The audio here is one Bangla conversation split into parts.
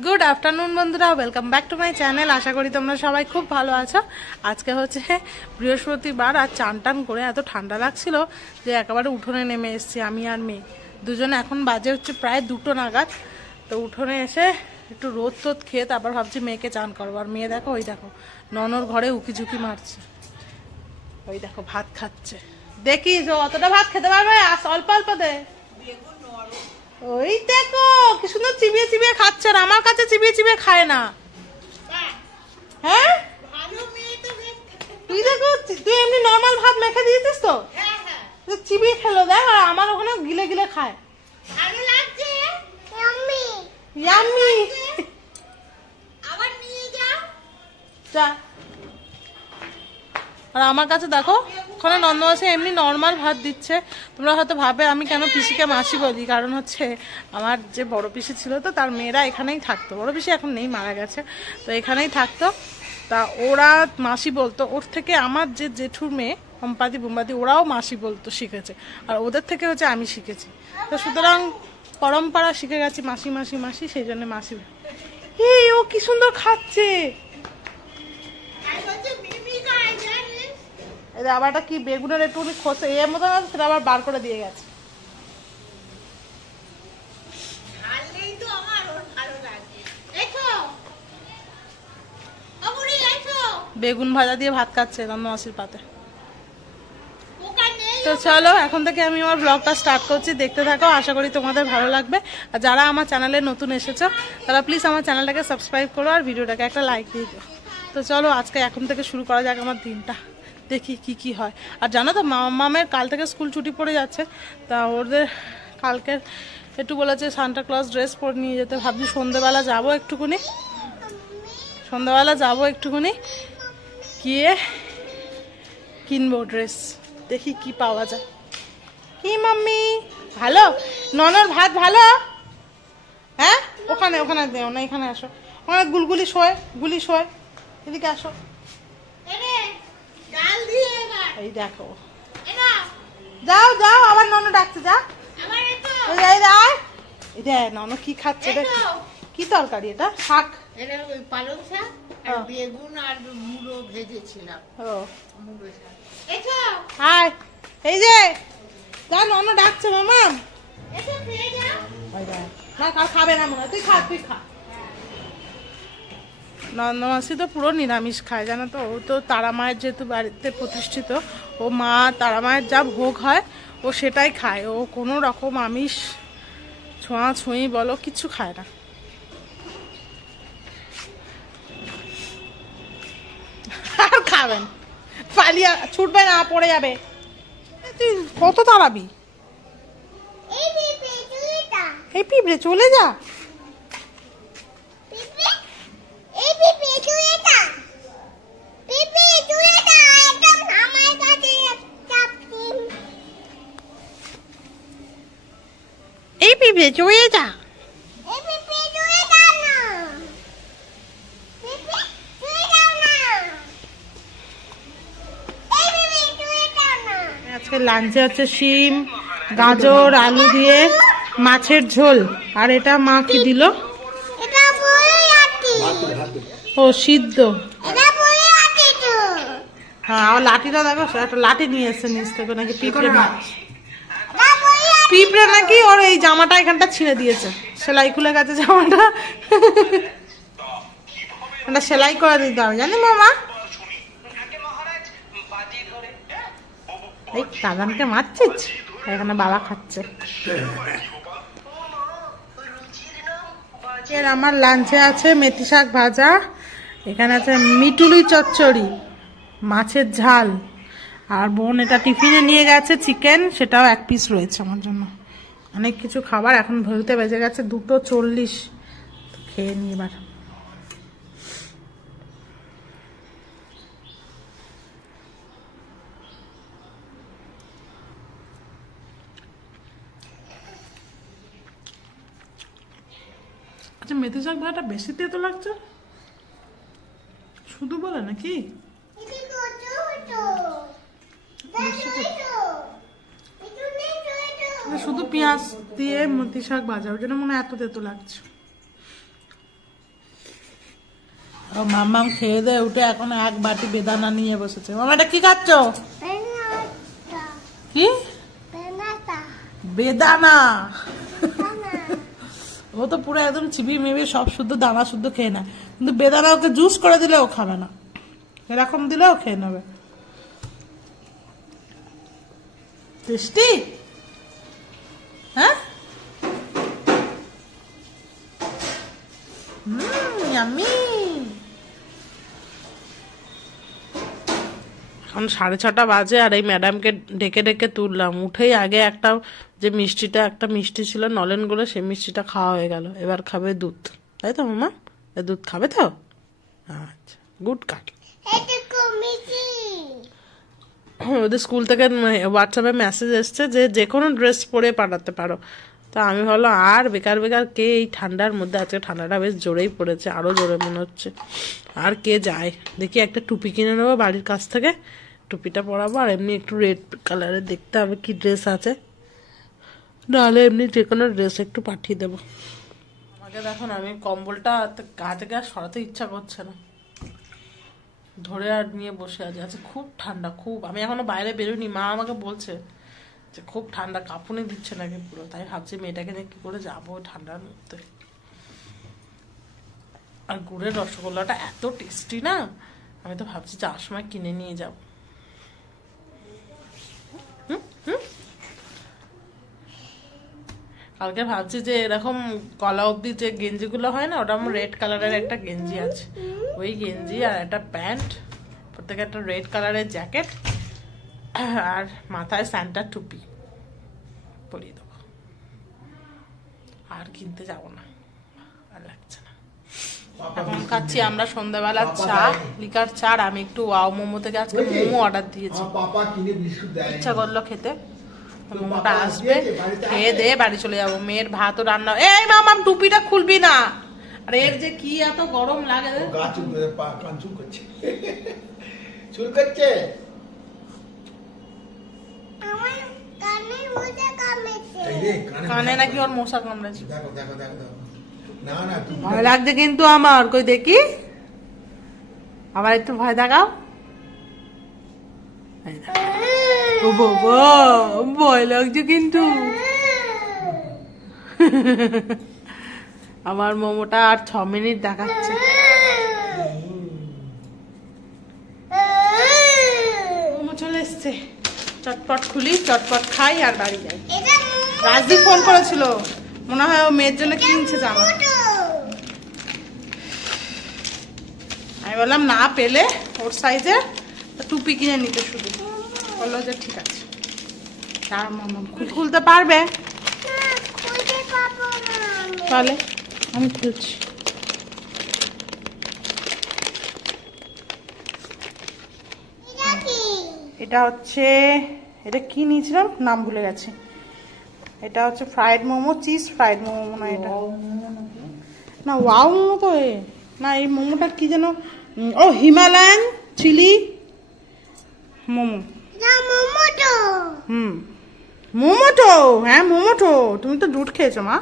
গুড আফটারনুন বন্ধুরা, welcome back to my channel. আশা করি তোমরা সবাই খুব ভালো আছো। আজকে হচ্ছে বৃহস্পতিবার, আর চান টান করে এত ঠান্ডা লাগছিল যে একেবারে উঠোনে নেমে এসেছি আমি আর মেয়ে দুজনে। এখন বাজে হচ্ছে প্রায় 2টো নাগাদ। তো উঠোনে এসে একটু রোদ টোদ খেয়ে তারপর ভাবছি মেয়েকে চান করবো। আর মেয়ে দেখো, ওই দেখো ননর ঘরে উকি ঝুঁকি মারছে। ওই দেখো ভাত খাচ্ছে। দেখি যে অতটা ভাত খেতে পারবে, অল্প অল্প দে। ওই দেখো কি সুন্দর চিবিয়ে চিবিয়ে খাচ্ছে, আর আমার কাছে চিবিয়ে চিবিয়ে খায় না। হ্যাঁ তুই দেখো, তুই এমনি নর্মাল ভাত মেখে দিয়েছিস তো, চিবিয়ে খেলো দেখ, আর আমার ওখানে গিলে গিলে খায়। ইয়াম্মি যা। আর আমার কাছে দেখো ওখানে নন্দমাসে এমনি নর্মাল ভাত দিচ্ছে। তোমরা হয়তো ভাবে আমি কেন পিসিকে মাসি বলি, কারণ হচ্ছে আমার যে বড় পিসি ছিল তো তার মেয়েরা এখানেই থাকতো। বড় পিসি এখন নেই, মারা গেছে, তো এখানেই থাকতো। তা ওরা মাসি বলতো, ওর থেকে আমার যে জেঠুর মেয়ে সম্পাদি বুম্বাদি ওরাও মাসি বলতো, শিখেছে। আর ওদের থেকে হচ্ছে আমি শিখেছি। তো সুতরাং পরম্পরা শিখে গেছি মাসি মাসি মাসি, সেই জন্য মাসি। এই ও কি সুন্দর খাচ্ছে। আবার একটা কি বেগুনের একটু খসে এর মতো, সেটা আবার বার করে দিয়ে গেছে। বেগুন ভাজা দিয়ে ভাত খাচ্ছে নন্দমাসির পাতে। তো চলো এখন থেকে আমি আমার ব্লগটা স্টার্ট করছি, দেখতে থাকো। আশা করি তোমাদের ভালো লাগবে। আর যারা আমার চ্যানেলে নতুন এসেছো তারা প্লিজ আমার চ্যানেলটাকে সাবস্ক্রাইব করো আর ভিডিওটাকে একটা লাইক দিয়ে দিও। তো চলো আজকে এখন থেকে শুরু করা যাক আমার দিনটা, দেখি কি কি হয়। আর জানো তো মামের কাল থেকে স্কুল ছুটি পড়ে যাচ্ছে। তা ওদের কালকে একটু বলেছে সান্টা ক্লজ ড্রেস পরে নিয়ে যেতে। ভাবছি সন্ধ্যেবেলা যাবো একটুখানি, গিয়ে কিনবো ড্রেস, দেখি কি পাওয়া যায়। কি মাম্মি ভালো? ননর ভাত ভালো? হ্যাঁ ওখানে ওখানে দেও না, এখানে আসো। ওখানে গুলগুলি শোয়, গুলি শোয়, এদিকে আসো। এই দেখো, যাও যাও, আবার নন ডাকছে, যা। এই দেখ নন কি খাচ্ছে, কি তরকারি এটা? শাক, পালং শাক আর বেগুন আর মুলো ভেজেছিলাম। হাই, এই যে যা, নন ডাকছে মামা। না খাবে না মনে হয়, তুই খা তুই খা। নন্দমাসি তো পুরো নিরামিষ খায় জানো তো। ও তো তারা মায়ের যেহেতু বাড়িতে প্রতিষ্ঠিত, ও মা তারা মায়ের যা ভোগ হয় ও সেটাই খায়। ও কোনো রকম আমিষ ছোঁয়াছুঁয়ি বলো কিচ্ছু খায় না। আর খাবেন, পালিয়ে ছুটবে না, পড়ে যাবে। তুই কত তাড়াবি? এই পিঁপড়ে চলে যা। এই পিঁপড়ে চলে যা। আজকে লাঞ্চে হচ্ছে শিম, গাজর, আলু দিয়ে মাছের ঝোল। আর এটা মা কি দিল? ও সিদ্ধ। হ্যাঁ, আর লাঠিটা দেখো, একটা লাঠি নিয়ে এসছে নিচ থেকে, নাকি পিঁপড়ে মাছ। পিঁপড়ে নাকি ওর এই জামাটা এখানটা ছিঁড়ে দিয়েছে, সেলাই খুলে গেছে জামাটা। এটা সেলাই করে দিতে হবে জানি মামা। এই দাদানকে মারছিস? এখানে বাবা খাচ্ছে। আমার লাঞ্চে আছে মেথি শাক ভাজা, এখানে আছে মিটুলি চচ্চড়ি, মাছের ঝাল, আর বোন এটা টিফিনে নিয়ে গেছে চিকেন, সেটাও 1 পিস রয়েছে আমার জন্য। অনেক কিছু খাবার। এখন ভেলতে বেজে গেছে 2:40, খেয়ে নি এবার। আচ্ছা মেথি শাক ভাজাটা বেশি তেতো লাগছে শুধু বলে নাকি? শুধু পেঁয়াজ দিয়ে মেথি শাক ভাজা, ওই জন্য মনে হয় এত তেতো লাগছে। মাম্মাম খেয়ে দিয়ে উঠে এখন এক বাটি বেদানা নিয়ে বসেছে। মামা এটা কি খাচ্ছ? কি বেদানা? ও তো পুরো একদম চিবি মিবি সব শুদ্ধ দানা শুদ্ধ খেয়ে নেয়, কিন্তু বেদানা ওকে জুস করে দিলে ও খাবে না, এরকম দিলে ও খেয়ে নেবে। টেস্টি? হ্যাঁ, ইয়াম্মি। এখন 6:30 বাজে আর এই ম্যাডামকে ডেকে ডেকে তুললাম। উঠেই আগে একটা যে মিষ্টিটা, একটা মিষ্টি ছিল নলেন গুলো, সেই মিষ্টিটা খাওয়া হয়ে গেল। এবার খাবে দুধ, তাই তো মামা? দুধ খাবে তো? আচ্ছা, গুড কাট। ওদের স্কুল থেকে হোয়াটসঅ্যাপে মেসেজ এসছে যে যে কোনো ড্রেস পরে পাঠাতে পারো। তা আমি হলো আর বেকার বেকার কে এই ঠান্ডার মধ্যে, আজকে ঠান্ডাটা বেশ জোরেই পড়েছে, আরো জোরে মনে হচ্ছে, আর কে যায়। দেখি একটা টুপি কিনে নেবো বাড়ির কাছ থেকে, টুপিটা পরাবো। আর এমনি একটু রেড কালারের দেখতে হবে কি ড্রেস আছে, নাহলে এমনি যে কোনো ড্রেস একটু পাঠিয়ে দেবো। আমাকে দেখুন, আমি কম্বলটা গা থেকে আর সরাতে ইচ্ছা করছে না, ধরে আর নিয়ে বসে আছে। আচ্ছা খুব ঠান্ডা, খুব। আমি এখনো বাইরে বেরোইনি, মা আমাকে বলছে যে খুব ঠান্ডা, কাঁপুনি দিচ্ছে নাকি পুরো। তাই ভাবছি মেয়েটাকে নিয়ে কি করে যাবো ঠান্ডার মধ্যে। আর গুড়ের রসগোল্লাটা এত টেস্টি না, আমি তো ভাবছি যাওয়ার সময় কিনে নিয়ে যাব। কালকে ভাবছি যে এরকম গলা অব্দি যে গেঞ্জিগুলো হয় না, ওটা আমার রেড কালারের একটা গেঞ্জি আছে, ওই গেঞ্জি আর একটা প্যান্ট, প্রত্যেকে একটা রেড কালারের জ্যাকেট, আর মাথায় স্যান্টার টুপি পরিয়ে দেবো। আর কিনতে যাব না, আর লাগছে না। এখন খাচ্ছি আমরা সন্ধ্যাবেলা চা, লিকার চা। আর আমি একটু ওয়াও মোমো থেকে আজকে মোমো অর্ডার দিয়েছি, ইচ্ছা করলো খেতে। মোমোটা আসবে, খেয়ে দে বাড়ি চলে যাবো। মেয়ের ভাতও রান্না। এই মামাম টুপিটা খুলবি না, আর এর যে কি এত গরম লাগে। কানে নাকি ওর মশা কামড়েছে, ভয় লাগছে কিন্তু আমার। কই দেখি, আবার একটু ভয় দেখাও। ও বাবা, ভয় লাগছে কিন্তু। আমার মোমোটা আর 6 মিনিট দেখাচ্ছে। মোমো চলে এসছে, চটপট খুলি, চটপট খাই আর বাড়ি যাই। রাজদীপ ফোন করেছিল, মনে হয় ও মেয়ের জন্য কিনছে জামা। আমি বললাম না পেলে ওর সাইজে টুপি কিনে নিতে, শুধু বললো যে ঠিক আছে। তার মামা খুলতে পারবে, তাহলে আমি খুলছি। এটা হচ্ছে, এটা কি নিয়েছিলাম নাম ভুলে গেছে। এটা হচ্ছে fried momo, cheese fried momo মনে হয় এটা। না ওয়াও মোমো তো না, এই মোমোটা কি যেন, ও হিমালয়ান চিলি মোমো। মোমোটো, হ্যাঁ মোমোটো। তুমি তো দুধ খেয়েছো মা,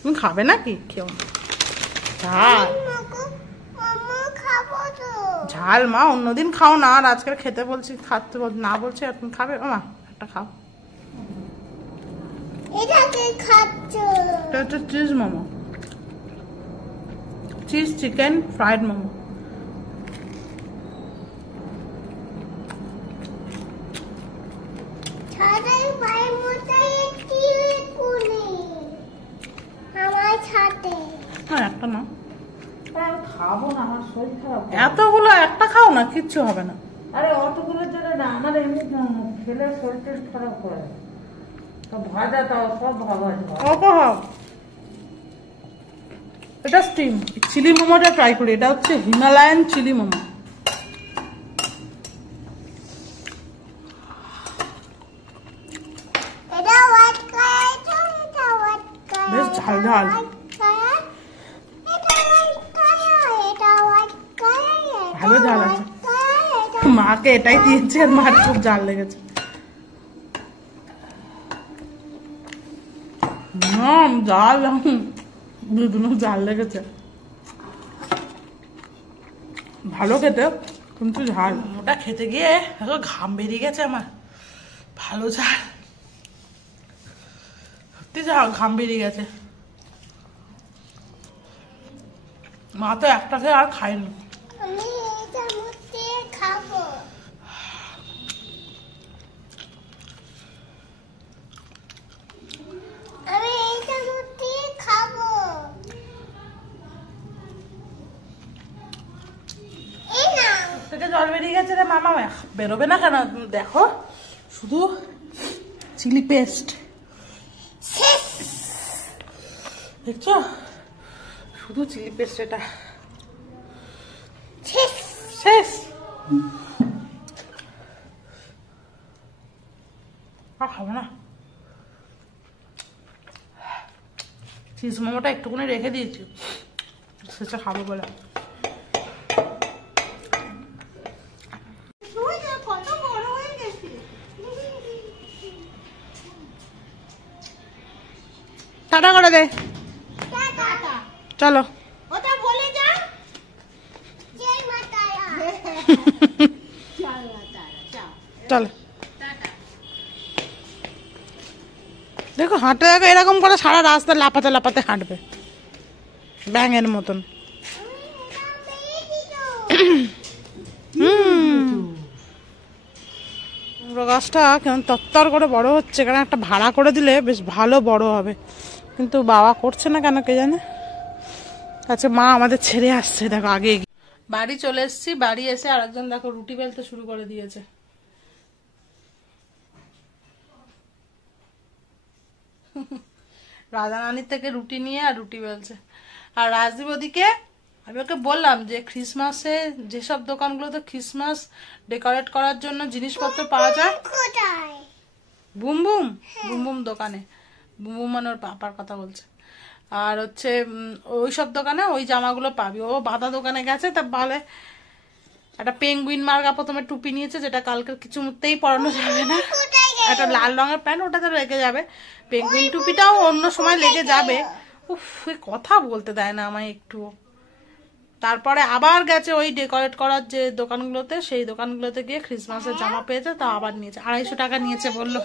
তুমি খাবে নাকি? খেও না, ঝাল ঝাল মা, অন্যদিন খাও না, আর আজকে খেতে বলছি, খাতে না বলছি, আর তুমি খাবে মা? একটা খাও। এটা হচ্ছে cheese momo, cheese chicken fried momo. একটা না, খাবো না, আমার শরীর খারাপ। এতগুলো একটা খাও না, কিচ্ছু হবে না। আরে অতগুলোর জন্য না, আমার এমনি খেলে শরীরটা খারাপ করে। ভাজা তাও সব ভালো আছে। এটা স্টিম চিলি মোমোটা ট্রাই করি। এটা হচ্ছে হিমালয়ান চিলি মোমো। বেশ ঝাল ঝাল। ভালো ঝাল আছে। মাকে এটাই দিয়েছে আর মার খুব ঝাল লেগেছে। ঝাল দুটো ঝাল লেগেছে। ভালো খেতে, কিন্তু ঝাল। ওটা খেতে গিয়ে এত ঘাম বেরিয়ে গেছে আমার। ভালো ঝাল, সত্যি ঘাম বেরিয়ে গেছে। মা তো একটা খেয়ে আর খায়নি। আমি এটা মুড়ি খাবো। আমি এটা মুড়ি খাবো। এই না থেকে জল বেরিয়ে গেছে রে মামা। বেরোবে না কেন? দেখো শুধু চিলি পেস্ট, দেখছো? শুধু চিলি পেস্ট, এটা শেষ। আর খাবো না। চিজ মোমোটা একটুখানি রেখে দিয়েছি, সেটা খাবো বলে। কত বড় হয়ে গেছে। টাটা করে দে, টাটা। চলো। ওটা বলে যা। জয় মা তারা। চল মা তারা, চল। চলো। দেখো হাঁটতে দেখো, এরকম করে সারা রাস্তা লাপাতে লাপাতে হাঁটবে, ব্যাঙের মতন। কুমড়ো গাছটা কেমন তত্তর করে বড় হচ্ছে, কারণ একটা ভাড়া করে দিলে বেশ ভালো বড় হবে, কিন্তু বাবা করছে না কেন কে জানে। আচ্ছা, মা আমাদের ছেড়ে আসছে, দেখো আগে বাড়ি চলে এসেছি। বাড়ি এসে আরেকজন দেখো রুটি বেলতে শুরু করে দিয়েছে। রাজা নানির থেকে রুটি নিয়ে আর রুটি বেলছে। আর রাজদীপ ওদিকে, আমি ওকে বললাম যে ক্রিসমাসে যেসব দোকানগুলোতে ক্রিসমাস ডেকোরেট করার জন্য জিনিসপত্র পাওয়া যায়, কোথায়? বুম বুম বুম বুম দোকানে, বুম বুম মানে ওর পাপার কথা বলছে, আর হচ্ছে ওই সব দোকানে ওই জামাগুলো পাবি। ও বাঁধা দোকানে গেছে, তা বলে একটা পেঙ্গুইন মার্কা প্রথমে টুপি নিয়েছে, যেটা কালকে কিছু মতেই পরানো যাবে না। একটা লাল রঙের প্যান্ট, ওটাতে লেগে যাবে। পেঙ্গুইন টুপিটাও অন্য সময় লেগে যাবে। উফ, কথা বলতে দেয় না আমায় একটু। তারপরে আবার গেছে ওই ডেকোরেট করার যে দোকানগুলোতে, সেই দোকানগুলোতে গিয়ে ক্রিসমাসের জামা পেয়েছে, তা আবার নিয়েছে। 250 টাকা নিয়েছে বললো।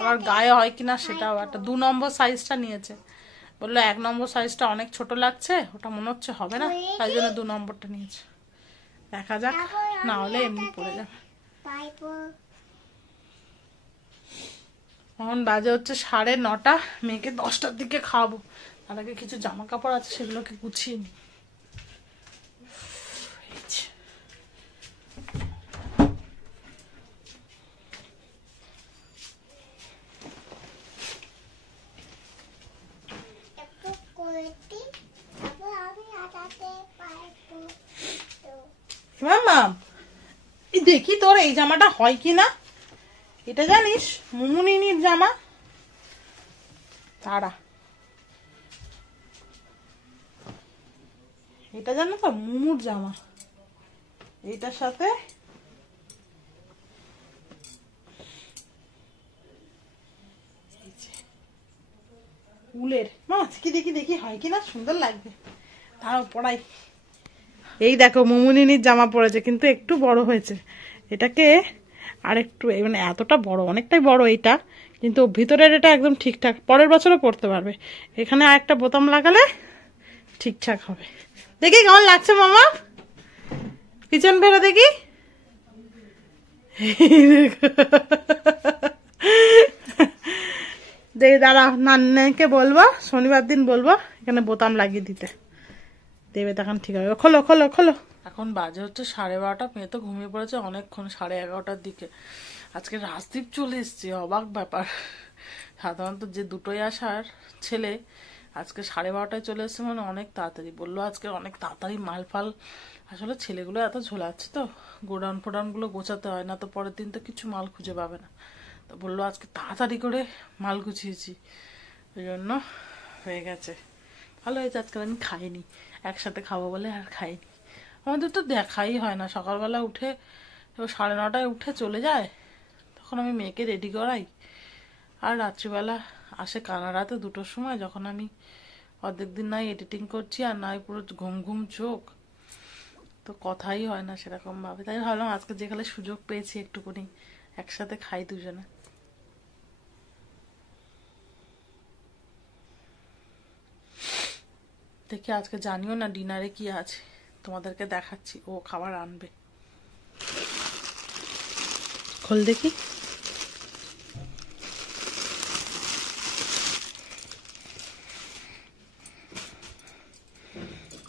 আবার গায়ে হয় কিনা সেটাও, একটা 2 নম্বর সাইজটা নিয়েছে। বললো 1 নম্বর সাইজটা অনেক ছোট লাগছে, ওটা মনে হচ্ছে হবে না, তাই জন্য 2 নম্বরটা নিয়েছে। দেখা যাক, না হলে এমনি পড়ে যাবে। এখন বাজে হচ্ছে 9:30। মেয়েকে 10টার দিকে খাওয়াবো। তার আগে কিছু জামা কাপড় আছে, সেগুলোকে গুছিয়ে নি। মামা, দেখি তোর এই জামাটা হয় কিনা। এটা জানিস মুমুনির জামা? তারা এটা জানো তো, মুমুর জামা। এইটার সাথে উলের মাছ, কি দেখি দেখি হয় কিনা, সুন্দর লাগবে। তারাও পড়াই। এই দেখো মুমুনির জামা পড়েছে, কিন্তু একটু বড় হয়েছে। এটাকে আর একটু, মানে এতটা বড়, অনেকটাই বড় এটা, কিন্তু ভিতরের এটা একদম ঠিকঠাক, পরের বছরও পড়তে পারবে। এখানে আর একটা বোতাম লাগালে ঠিকঠাক হবে। দেখি কেমন লাগছে মামা, পিছন ফেরা দেখি। দেখি দাঁড়া, নান্নাকে বলবো শনিবার দিন বলবো এখানে বোতাম লাগিয়ে দিতে, দেবে তখন ঠিক হবে। খোলো খোলো খোলো। এখন বাজে হচ্ছে 12:30। মেয়ে তো ঘুমিয়ে পড়েছে অনেকক্ষণ, 11:30টার দিকে। আজকে রাজদীপ চলে এসছে, অবাক ব্যাপার। সাধারণত যে দুটোই আসার ছেলে, আজকে 12:30টায় চলে এসছে, মানে অনেক তাড়াতাড়ি। বললো আজকে অনেক তাড়াতাড়ি মাল ফাল, আসলে ছেলেগুলো এত ঝোলাচ্ছে তো, গোডাউন ফোডাউন গুলো গোছাতে হয় না, তো পরের দিন তো কিছু মাল খুঁজে পাবে না। তো বললো আজকে তাড়াতাড়ি করে মাল গুছিয়েছি, ওই জন্য হয়ে গেছে। ভালো হয়েছে, আজকাল আমি খাইনি, একসাথে খাবো বলে আর খাইনি। আমাদের তো দেখাই হয় না, সকালবেলা উঠে 9:30টায় উঠে চলে যায়, তখন আমি মেয়েকে রেডি করাই, আর রাত্রিবেলা আসে কানাডাতে 2টোর সময়, যখন আমি অর্ধেক দিন নাই এডিটিং করছি আর নাই পুরো ঘুম ঘুম চোখ, তো কথাই হয় না সেরকম ভাবে, তাই ভাবলাম আজকে যেখানে সুযোগ পেয়েছি একটুখানি একসাথে খাই দুজনে। দেখি আজকে জানিও না ডিনারে কি আছে, তোমাদেরকে দেখাচ্ছি। ও খাবার আনবে, খোল দেখি।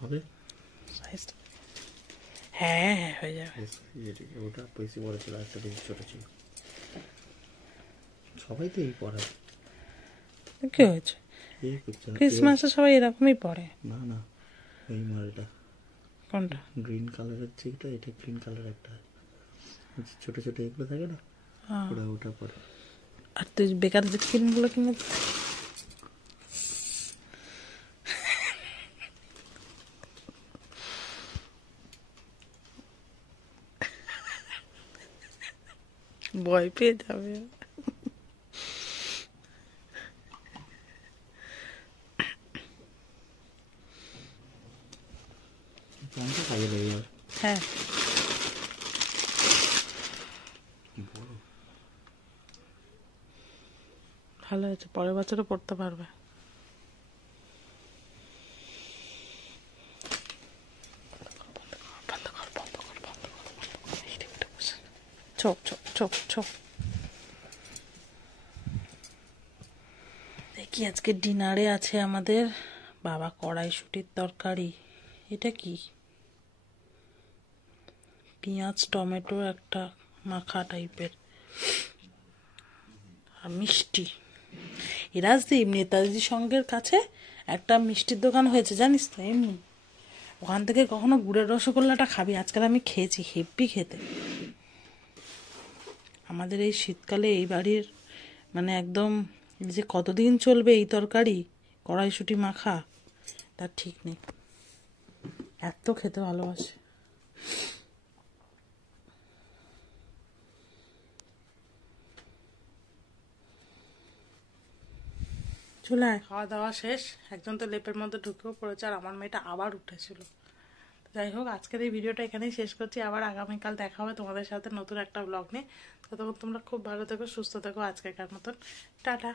হবে সাইজটা হ্যাঁ হ্যাঁ হয়ে যাবে। ওটা বেশি বড় ছিল, একটা বেশি ছোট ছিল। সবাই তো এই পড়ে। কি হয়েছে, এই করছে না। ক্রিসমাসে সবাই এরকমই পরে। না না, এই মডেলটা কোনটা? গ্রিন কালারের যেটা, এটা গ্রিন কালার একটা ছোট ছোট এগুলো থাকে না, ওটা ওটা পরে। আর তুই বেকার যে ক্রিমগুলো কিনে ভয় পেয়ে যাবে। প্যান্টটা কাজে লেগে যাবে। হ্যাঁ ভালো হয়েছে, পরের বছরও পড়তে পারবে। চোখ চোখ চোখ চোখ। দেখি আজকে ডিনারে আছে আমাদের বাবা কড়াইশুটির তরকারি। এটা কি, পেঁয়াজ টমেটো একটা মাখা টাইপের, আর মিষ্টি। রাজদীপ নেতাজি সংঘের কাছে একটা মিষ্টির দোকান হয়েছে জানিস তো, এমনি ওখান থেকে কখনো গুড়ের রসগোল্লাটা খাবি, আজকাল আমি খেয়েছি, হেব্বি খেতে। আমাদের এই শীতকালে এই বাড়ির মানে একদম যে কতদিন চলবে এই তরকারি কড়াইশুঁটি মাখা তার ঠিক নেই, এত খেতে ভালোবাসে। চুলায় খাওয়া দাওয়া শেষ, একজন তো লেপের মধ্যে ঢুকেও পড়েছে, আর আমার মেয়েটা আবার উঠেছিল। যাই হোক, আজকের এই ভিডিওটা এখানেই শেষ করছি, আবার আগামীকাল দেখা হবে তোমাদের সাথে নতুন একটা ব্লগ নিয়ে। ততক্ষণ তোমরা খুব ভালো থেকো, সুস্থ থেকো, আজকেকার মতন টাটা।